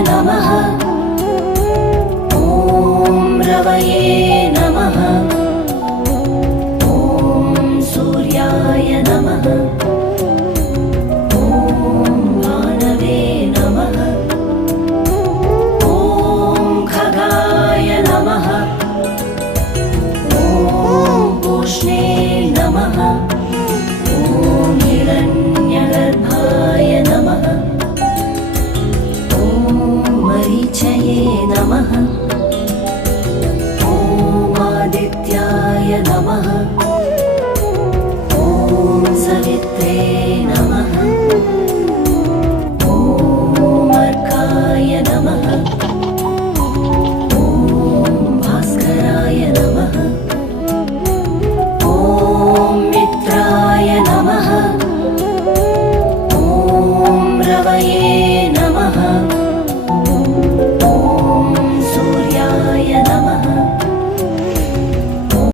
नमः। ॐ रवये नमः। ॐ सूर्याय नमः। ॐ भानवे नमः। ॐ खगाय नमः। ॐ पूष्णे नमः। ॐ हिरण्यगर्भाय नमः। ॐ मरीचये नमः। ॐ आदित्याय नमः। ॐ सवित्रे नमः। ॐ अर्काय नमः। ॐ भास्कराय नमः। ॐ मित्राय नमः। ॐ रवये नमः।